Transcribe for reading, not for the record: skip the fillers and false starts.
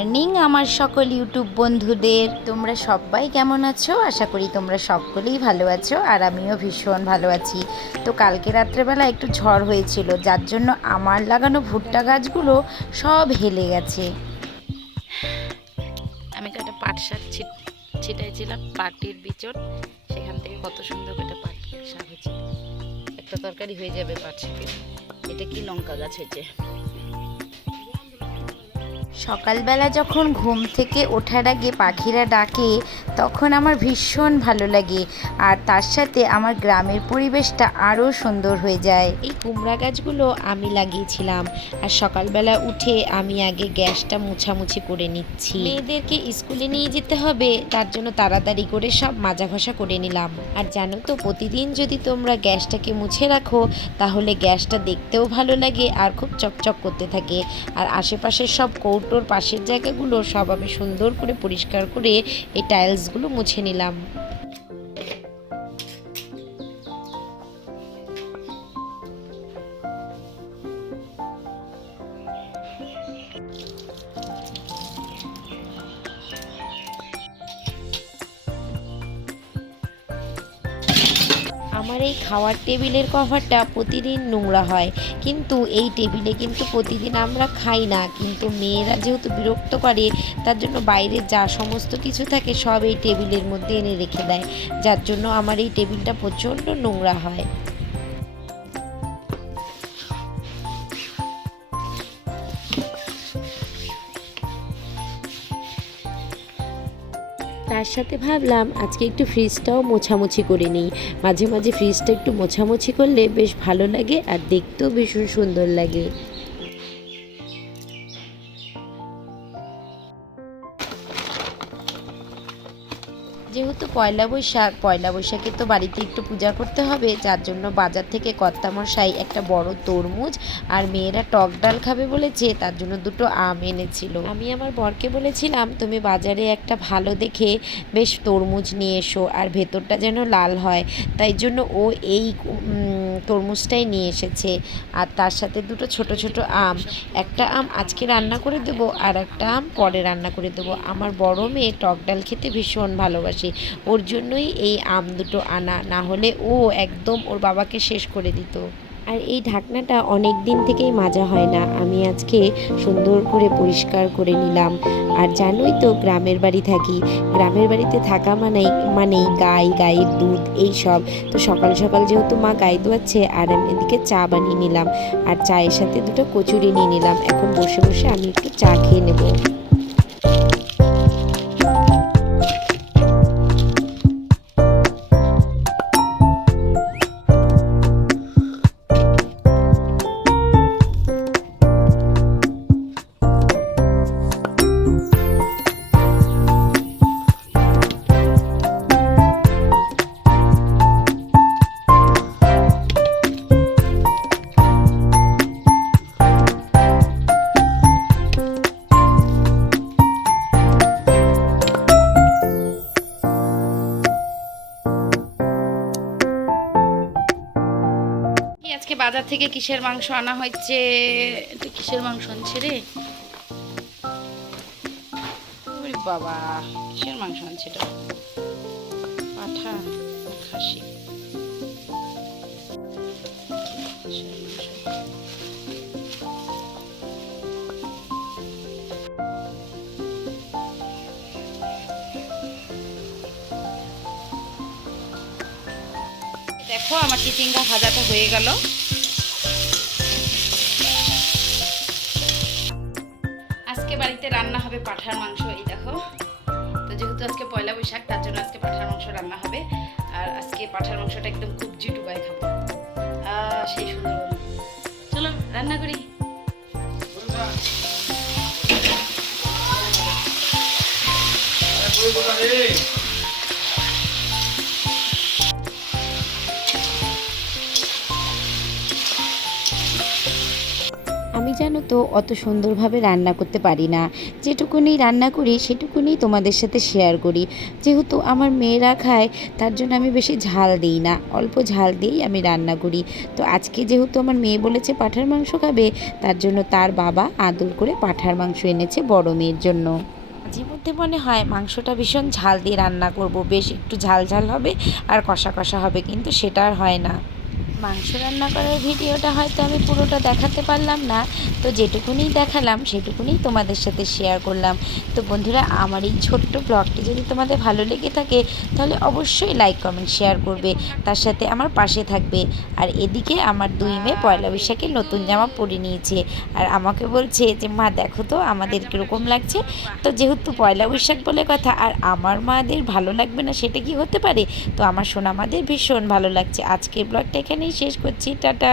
Morning আমার সকল YouTube বন্ধুদের। তোমরা সবাই কেমন আছো? আশা করি তোমরা সকলেই ভালো আছো, আর আমিও ভীষণ ভালো আছি। তো কালকে রাত্রেবেলা একটু ঝড় হয়েছিল, যার জন্য আমার লাগানো ভুট্টা গাছগুলো সব হেলে গেছে। আমি একটা পাট শাক ছিটাইছিলাম, পাটের বিচন, সেখান থেকে কত সুন্দর একটা পাট শাক হয়েছে। একটা তরকারি হয়ে যাবে পাট শাকের। এটা কি লঙ্কা গাছ হয়েছে। সকালবেলা যখন ঘুম থেকে ওঠার আগে পাখিরা ডাকে, তখন আমার ভীষণ ভালো লাগে, আর তার সাথে আমার গ্রামের পরিবেশটা আরও সুন্দর হয়ে যায়। এই কুমড়া গাছগুলো আমি লাগিয়েছিলাম, আর সকালবেলা উঠে আমি আগে গ্যাসটা মুছামুছি করে নিচ্ছি। মেয়েদেরকে স্কুলে নিয়ে যেতে হবে, তার জন্য তাড়াতাড়ি করে সব মাজা ঘষা করে নিলাম। আর জানো তো, প্রতিদিন যদি তোমরা গ্যাসটাকে মুছে রাখো, তাহলে গ্যাসটা দেখতেও ভালো লাগে আর খুব চকচক করতে থাকে। আর আশেপাশের সব কৌটোর পাশের জায়গাগুলো সব আমি সুন্দর করে পরিষ্কার করে এই টাইলসগুলো মুছে নিলাম। আমার এই খাওয়ার টেবিলের কভারটা প্রতিদিন নোংরা হয়, কিন্তু এই টেবিলে কিন্তু প্রতিদিন আমরা খাই না, কিন্তু মেয়েরা যেহেতু বিরক্ত করে, তার জন্য বাইরে যা সমস্ত কিছু থাকে সব এই টেবিলের মধ্যে এনে রেখে দেয়, যার জন্য আমার এই টেবিলটা প্রচণ্ড নোংরা হয়। তার সাথে ভাবলাম আজকে একটু ফ্রিজটাও মোছামুছি করে নিই। মাঝে মাঝে ফ্রিজটা একটু মোছামুছি করলে বেশ ভালো লাগে, আর দেখতেও ভীষণ সুন্দর লাগে। যেহেতু পয়লা বৈশাখে তো বাড়িতে একটু পূজা করতে হবে, যার জন্য বাজার থেকে কর্তামশাই একটা বড় তরমুজ আর মেয়েরা টক ডাল খাবে বলেছে, তার জন্য দুটো আম এনেছিল। আমি আমার বরকে বলেছিলাম, তুমি বাজারে একটা ভালো দেখে বেশ তরমুজ নিয়ে এসো, আর ভেতরটা যেন লাল হয়, তাই জন্য ও এই তরমুজটাই নিয়ে এসেছে। আর তার সাথে দুটো ছোট ছোট আম, একটা আম আজকে রান্না করে দেবো, আর একটা আম পরে রান্না করে দেবো। আমার বড় মেয়ে টক ডাল খেতে ভীষণ ভালোবাসে, ওর জন্যই এই আম দুটো আনা, না হলে ও একদম ওর বাবাকে শেষ করে দিত। আর এই ঢাকনাটা অনেক দিন থেকেই মাজা হয় না, আমি আজকে সুন্দর করে পরিষ্কার করে নিলাম। আর জানোই তো, গ্রামের বাড়ি থাকি, গ্রামের বাড়িতে থাকা মানেই গায়ের দুধ এই সব। তো সকাল সকাল যেহেতু মা গাই দোয়াচ্ছে, আর আমি এদিকে চা বানিয়ে নিলাম, আর চায়ের সাথে দুটো কচুরি নিয়ে নিলাম। এখন বসে বসে আমি একটু চা খেয়ে নেব। আজকে বাজার থেকে কিসের মাংস আনা হয়েছে? এটা কিসের মাংস আনছে রে? ওরে বাবা, কিসের মাংস আনছে এটা? পাঠা, খাসি। দেখো, আমার চিচিঙ্গা ভাজাটা হয়ে গেল। আজকে বাড়িতে রান্না হবে পাঠার মাংস, এই দেখো। তো যেহেতু আজকে পয়লা বৈশাখ, তার জন্য আজকে পাঠার মাংস রান্না হবে। আর আজকে পাঠার মাংসটা একদম কবজি ডুবাই খাবো, সেই সুন্দর। চলো রান্না করি। আমি জানো তো অত সুন্দরভাবে রান্না করতে পারি না, যেটুকুনি রান্না করি সেটুকুনি তোমাদের সাথে শেয়ার করি। যেহেতু আমার মেয়েরা খায় তার জন্য আমি বেশি ঝাল দিই না, অল্প ঝাল দিয়েই আমি রান্না করি। তো আজকে যেহেতু আমার মেয়ে বলেছে পাঁঠার মাংস খাবে, তার জন্য তার বাবা আদর করে পাঁঠার মাংস এনেছে বড় মেয়ের জন্য। মাঝে মধ্যে মনে হয় মাংসটা ভীষণ ঝাল দিয়ে রান্না করব, বেশ একটু ঝাল ঝাল হবে আর কষা কষা হবে, কিন্তু সেটা আর হয় না। মাংস রান্না করার ভিডিওটা হয়তো আমি পুরোটা দেখাতে পারলাম না, তো যেটুকুনি দেখালাম সেটুকুনি তোমাদের সাথে শেয়ার করলাম। তো বন্ধুরা, আমার এই ছোট্ট ব্লগটি যদি তোমাদের ভালো লেগে থাকে তাহলে অবশ্যই লাইক কমেন্ট শেয়ার করবে, তার সাথে আমার পাশে থাকবে। আর এদিকে আমার দুই মেয়ে পয়লা বৈশাখে নতুন জামা পরে নিয়েছে, আর আমাকে বলছে যে মা দেখো তো আমাদের কীরকম লাগছে। তো যেহেতু পয়লা বৈশাখ বলে কথা, আর আমার মাদের ভালো লাগবে না সেটা কি হতে পারে? তো আমার সোনা মাদের ভীষণ ভালো লাগছে। আজকের ব্লগটা এখানেই শেষ করছি, টাটা।